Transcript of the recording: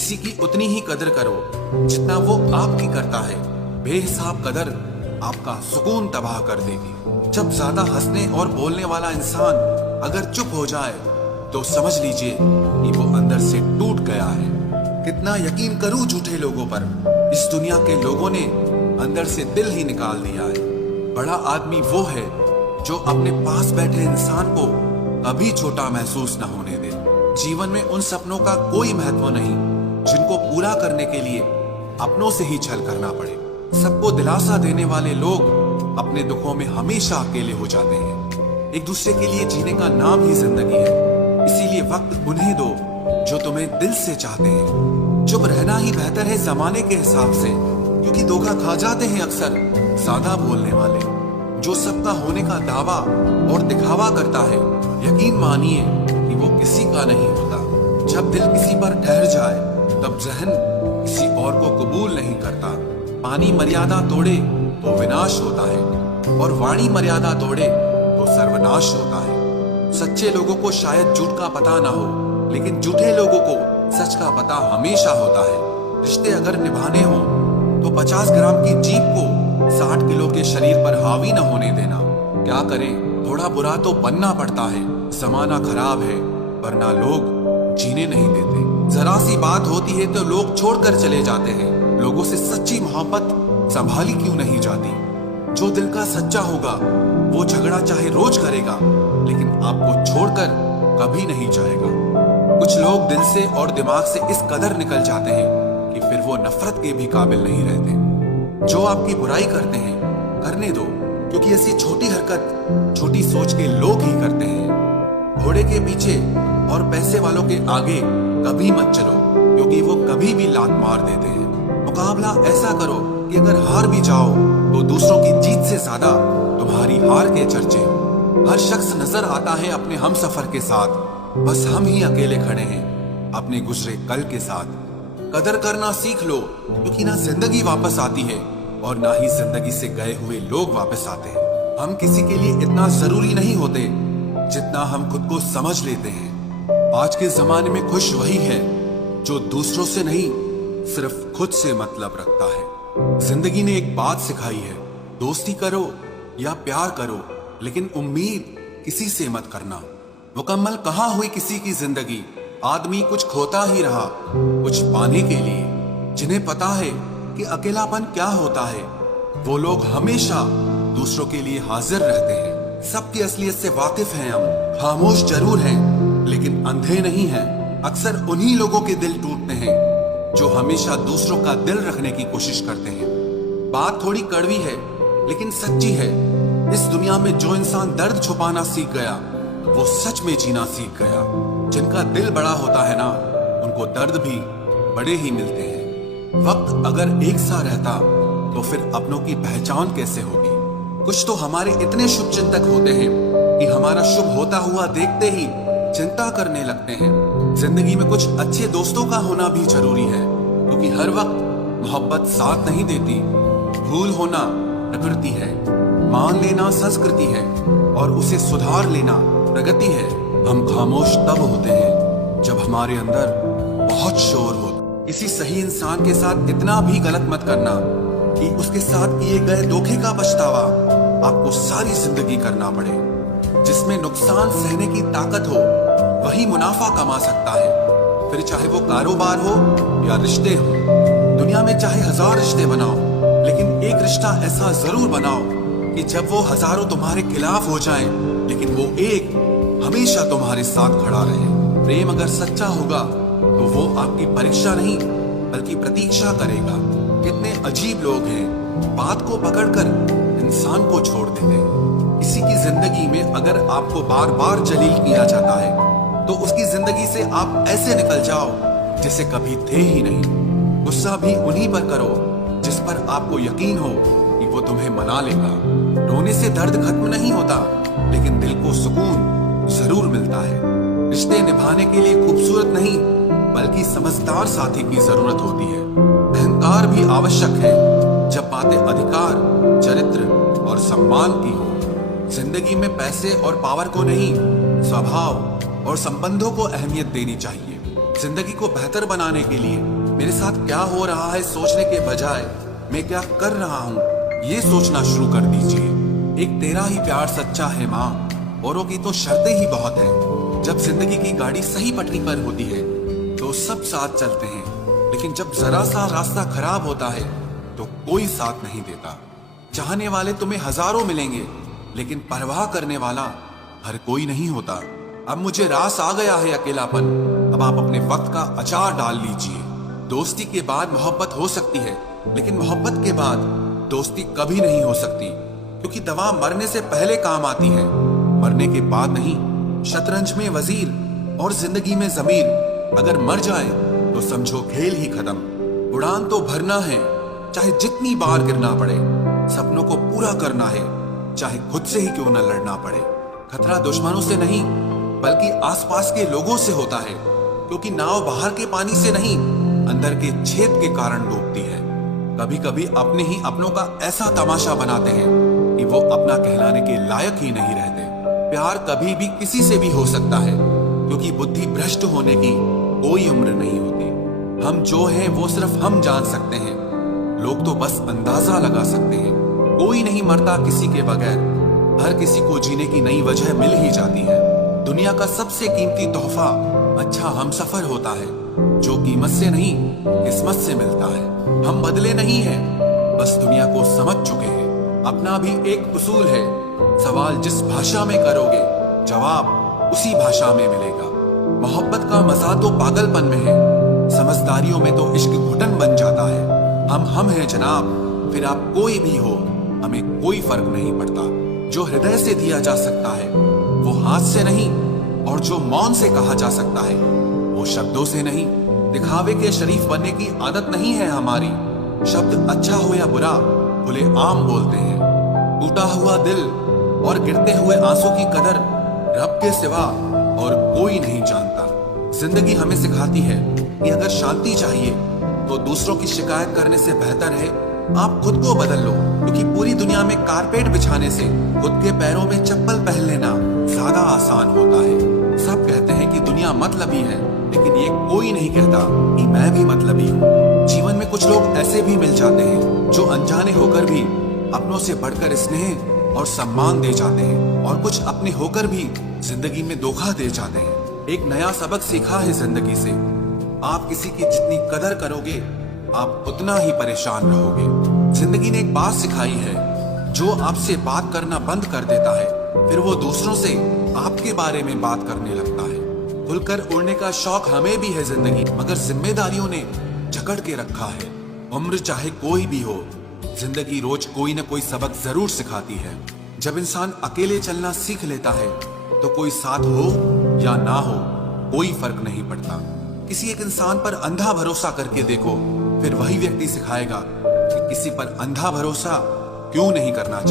किसी की उतनी ही कदर करो जितना वो आपकी करता है। बेहिसाब कदर आपका सुकून तबाह कर देगी। जब ज्यादा हंसने और बोलने वाला इंसान अगर चुप हो जाए तो समझ लीजिए कि वो अंदर से टूट गया है। कितना यकीन करूं झूठे लोगों पर, इस दुनिया के लोगों ने अंदर से दिल ही निकाल दिया है। बड़ा आदमी वो है जो अपने पास बैठे इंसान को कभी छोटा महसूस न होने दे। जीवन में उन सपनों का कोई महत्व नहीं जिनको पूरा करने के लिए अपनों से ही छल करना पड़े। सबको दिलासा देने वाले लोग अपने दुखों में हमेशा अकेले हो जाते हैं। एक दूसरे के लिए जीने का नाम ही जिंदगी है। इसीलिए वक्त उन्हें दो जो तुम्हें दिल से चाहते हैं। चुप रहना ही बेहतर है जमाने के हिसाब से, क्योंकि धोखा खा जाते हैं अक्सर सादा बोलने वाले। जो सबका होने का दावा और दिखावा करता है, यकीन मानिए कि वो किसी का नहीं होता। जब दिल किसी पर ठहर जाए तब जहन किसी और को कबूल नहीं करता। पानी मर्यादा तोड़े तो विनाश होता है और वाणी मर्यादा तोड़े तो सर्वनाश होता है। सच्चे लोगों को शायद झूठ का पता ना हो, लेकिन झूठे लोगों को सच का पता हमेशा होता है। रिश्ते अगर निभाने हो तो 50 ग्राम की जीभ को 60 किलो के शरीर पर हावी न होने देना। क्या करें, थोड़ा बुरा तो बनना पड़ता है। जमाना खराब है वरना लोग जीने नहीं देते। जरा सी बात होती है तो लोग छोड़कर चले जाते हैं। लोगों से सच्ची मोहब्बत संभाली क्यों नहीं जाती? जो दिल का सच्चा होगा वो झगड़ा चाहे रोज करेगा, लेकिन आपको छोड़कर कभी नहीं जाएगा। कुछ लोग दिल से और दिमाग से इस कदर निकल जाते हैं कि फिर वो नफरत के भी काबिल नहीं रहते। जो आपकी बुराई करते हैं करने दो, क्योंकि ऐसी छोटी हरकत छोटी सोच के लोग ही करते हैं। घोड़े के पीछे और पैसे वालों के आगे कभी मत चलो, क्योंकि वो कभी भी लात मार देते हैं। मुकाबला ऐसा करो कि अगर हार भी जाओ तो दूसरों की जीत से ज्यादा तुम्हारी हार के चर्चे। हर शख्स नजर आता है अपने हम सफर के साथ, बस हम ही अकेले खड़े हैं अपने गुजरे कल के साथ। कदर करना सीख लो, क्योंकि ना जिंदगी वापस आती है और ना ही जिंदगी से गए हुए लोग वापस आते हैं। हम किसी के लिए इतना जरूरी नहीं होते जितना हम खुद को समझ लेते हैं। आज के जमाने में खुश वही है जो दूसरों से नहीं, सिर्फ खुद से मतलब रखता है। जिंदगी ने एक बात सिखाई है, दोस्ती करो या प्यार करो, लेकिन उम्मीद किसी से मत करना। मुकम्मल कहाँ हुई किसी की जिंदगी? आदमी कुछ खोता ही रहा कुछ पाने के लिए। जिन्हें पता है कि अकेलापन क्या होता है, वो लोग हमेशा दूसरों के लिए हाजिर रहते हैं। सबकी असलियत से वाकिफ हैं हम, खामोश जरूर हैं लेकिन अंधे नहीं हैं। अक्सर उन्हीं लोगों के दिल टूटते हैं जो हमेशा दूसरों का दिल रखने की कोशिश करते हैं। बात थोड़ी कड़वी है लेकिन सच्ची है। इस दुनिया में जो इंसान दर्द छुपाना सीख गया वो सच में जीना सीख गया। जिनका दिल बड़ा होता है ना, उनको दर्द भी बड़े ही मिलते हैं। वक्त अगर एक सा रहता तो फिर अपनों की पहचान कैसे होगी? कुछ तो हमारे इतने शुभ चिंतक होते हैं कि हमारा शुभ होता हुआ देखते ही चिंता करने लगते हैं। जिंदगी में कुछ अच्छे दोस्तों का होना भी जरूरी है, क्योंकि हर वक्त मोहब्बत साथ नहीं देती। भूल होना प्रकृति है, मान लेना संस्कृति है और उसे सुधार लेना प्रगति है। हम खामोश तब होते हैं जब हमारे अंदर बहुत शोर हो। किसी सही इंसान के साथ इतना भी गलत मत करना कि उसके साथ किए गए धोखे का पछतावा आपको सारी जिंदगी करना पड़े। जिसमें नुकसान सहने की ताकत हो वही मुनाफा कमा सकता है, फिर चाहे वो कारोबार हो या रिश्ते हो। दुनिया में चाहे 1000 रिश्ते बनाओ, लेकिन एक रिश्ता ऐसा जरूर बनाओ कि जब वो हजारों तुम्हारे खिलाफ हो जाएं, लेकिन वो एक हमेशा तुम्हारे साथ खड़ा रहे। प्रेम अगर सच्चा होगा तो वो आपकी परीक्षा नहीं बल्कि प्रतीक्षा करेगा। कितने अजीब लोग हैं, बात को पकड़कर इंसान को छोड़ देते हैं। किसी की जिंदगी में अगर आपको बार बार जलील किया जाता है तो उसकी जिंदगी से आप ऐसे निकल जाओ जैसे कभी थे ही नहीं। गुस्सा भी उन्हीं पर करो जिस पर आपको यकीन हो कि वो तुम्हें मना लेगा। रोने से दर्द खत्म नहीं होता, लेकिन दिल को सुकून जरूर मिलता है। रिश्ते निभाने के लिए खूबसूरत नहीं बल्कि समझदार साथी की जरूरत होती है। अहंकार भी आवश्यक है जब बातें अधिकार, चरित्र और सम्मान की हो। जिंदगी में पैसे और पावर को नहीं, स्वभाव और संबंधों को अहमियत देनी चाहिए। जिंदगी को बेहतर बनाने के लिए मेरे साथ क्या हो रहा है सोचने के बजाय मैं क्या कर रहा हूँ ये सोचना शुरू कर दीजिए। एक तेरा ही प्यार सच्चा है माँ, औरों की तो शर्तें ही बहुत हैं। जब जिंदगी की गाड़ी सही पटरी पर होती है तो सब साथ चलते हैं, लेकिन जब जरा सा रास्ता खराब होता है तो कोई साथ नहीं देता। चाहने वाले तुम्हें हजारों मिलेंगे, लेकिन परवाह करने वाला हर कोई नहीं होता। अब मुझे रास आ गया है अकेलापन, अब आप अपने वक्त का अचार डाल लीजिए। दोस्ती के बाद मोहब्बत हो सकती है, लेकिन मोहब्बत के बाद दोस्ती कभी नहीं हो सकती, क्योंकि दवा मरने से पहले काम आती है, मरने के बाद नहीं। शतरंज में वजीर और जिंदगी में जमीर, अगर मर जाए तो समझो खेल ही खत्म। उड़ान तो भरना है, चाहे जितनी बार गिरना पड़े। सपनों को पूरा करना है, चाहे खुद से ही क्यों न लड़ना पड़े। खतरा दुश्मनों से नहीं, बल्कि आसपास के लोगों से होता है, क्योंकि नाव बाहर के पानी से नहीं, अंदर के छेद के कारण डूबती है। कभी कभी अपने ही अपनों का ऐसा तमाशा बनाते हैं कि वो अपना कहलाने के लायक ही नहीं रहते। प्यार कभी भी किसी से भी हो सकता है, क्योंकि बुद्धि भ्रष्ट होने की कोई उम्र नहीं होती। हम जो हैं वो सिर्फ हम जान सकते हैं, लोग तो बस अंदाजा लगा सकते हैं। कोई नहीं मरता किसी के बगैर, हर किसी को जीने की नई वजह मिल ही जाती है। दुनिया का सबसे कीमती तोहफा अच्छा हमसफर होता है, जो कीमत से नहीं किस्मत से मिलता है। हम बदले नहीं हैं, बस दुनिया को समझ चुके हैं। अपना भी एक उसूल है, सवाल जिस भाषा में करोगे जवाब उसी भाषा में मिलेगा। मोहब्बत का मजा तो पागलपन में है, समझदारियों में तो इश्क घुटन बन जाता है। हम हैं जनाब, फिर आप कोई भी हो, हमें कोई फर्क नहीं पड़ता। जो हृदय से दिया जा सकता है वो हाथ से नहीं, और जो मौन से कहा जा सकता है वो शब्दों से नहीं। दिखावे के शरीफ बनने की आदत नहीं है हमारी। शब्द अच्छा हो या बुरा खुले आम बोलते हैं। टूटा हुआ दिल और गिरते हुए आंसू की कदर रब के सिवा और कोई नहीं जानता। जिंदगी हमें सिखाती है कि अगर शांति चाहिए तो दूसरों की शिकायत करने से बेहतर है आप खुद को बदल लो, क्योंकि पूरी दुनिया में कारपेट बिछाने से खुद के पैरों में चप्पल पहन लेना ज्यादा आसान होता है। सब कहते हैं कि दुनिया मतलबी है, लेकिन ये कोई नहीं कहता कि मैं भी मतलबी हूँ। जीवन में कुछ लोग ऐसे भी मिल जाते हैं जो अनजाने होकर भी अपनों से बढ़कर स्नेह और सम्मान दे जाते हैं, और कुछ अपने होकर भी जिंदगी में धोखा दे जाते हैं। एक नया सबक सीखा है जिंदगी से, आप किसी की जितनी कदर करोगे आप उतना ही परेशान रहोगे। जिंदगी ने एक बात सिखाई है, जो आपसे बात करना बंद कर देता है फिर वो दूसरों से आपके बारे में बात करने लगता है। खुलकर उड़ने का शौक हमें भी है जिंदगी, मगर जिम्मेदारियों ने जकड़ के रखा है। उम्र चाहे कोई भी हो, जिंदगी रोज कोई न कोई सबक जरूर सिखाती है। जब इंसान अकेले चलना सीख लेता है तो कोई साथ हो या ना हो कोई फर्क नहीं पड़ता। किसी एक इंसान पर अंधा भरोसा करके देखो, फिर वही व्यक्ति सिखाएगा कि किसी पर अंधा भरोसा क्यों नहीं करना चाहिए।